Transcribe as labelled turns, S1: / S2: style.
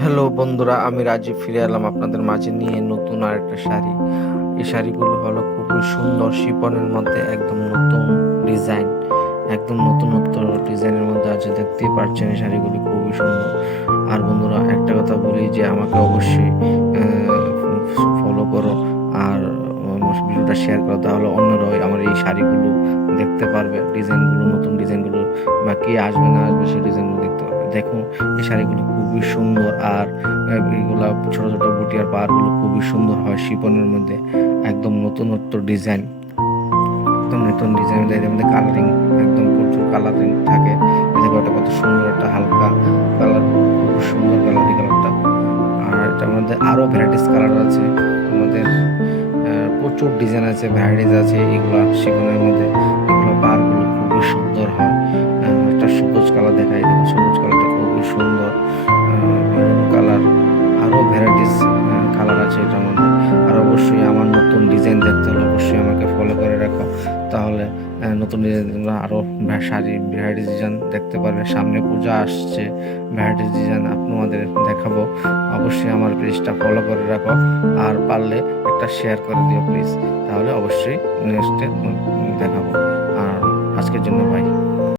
S1: Hello বন্ধুরা, আমি রাজীব ফিরে এলাম আপনাদের মাঝে নিয়ে নতুন আর একটা শাড়ি। এই শাড়িগুলো হলো খুবই সুন্দর শিপনের মধ্যে একদম নতুন ডিজাইন, একদম নতুনত্ব ডিজাইনের মধ্যে আছে, দেখতেই পাচ্ছেন এই শাড়িগুলি খুবই সুন্দর। আর বন্ধুরা, একটা কথা বলি যে আমাকে অবশ্যই ফলো করো আর ভিডিওটা শেয়ার করো, তাহলে অন্যরাও আমার এই শাড়িগুলো দেখতে পারবে, ডিজাইনগুলো, নতুন ডিজাইনগুলো বা কি আসবে না আসবে সেই ডিজাইনগুলো দেখতে পারবে। দেখুন এই শাড়িগুলো খুবই সুন্দর আর এগুলা ছোট ছোট বুটিয়ার পাহাড়গুলো খুবই সুন্দর হয় শিপনের মধ্যে। একদম নতুনত্ব ডিজাইন। একদম নতুন ডিজাইন এর মধ্যে কালারিং একদম প্রচুর কালারিং থাকে। দেখো এটা কত সুন্দর, একটা হালকা কালার খুব সুন্দর কালার কালারটা আর এটার মধ্যে আরও ভ্যারাইটিস কালার আছে। আমাদের প্রচুর ডিজাইন আছে ভ্যারাইটিস আছে এগুলো শিপনের মধ্যে। এগুলো পাহাড়গুলো খুবই সুন্দর হয়। একটা সবুজ কালার দেখাই দেখো সবুজ কালারটা খুবই সুন্দর কালার। আরও ভ্যারাইটিস কালার আছে এটার মধ্যে। আর অবশ্যই আমার নতুন ডিজাইন দেখতে হলে অবশ্যই আমাকে ফলো করে রাখো। তাহলে নতুন ডিজাইন আরও শাড়ি ভ্যারাইটিস ডিজাইন দেখতে পারবে। সামনে পূজা আসছে ভ্যারাইটিস ডিজাইন আপনাদের দেখাবো। অবশ্যই আমার পেজটা ফলো করে রাখো। আর পারলে একটা শেয়ার করে দিও প্লিজ তাহলে অবশ্যই নেক্সটে দেখাবো। আর আজকের জন্য বাই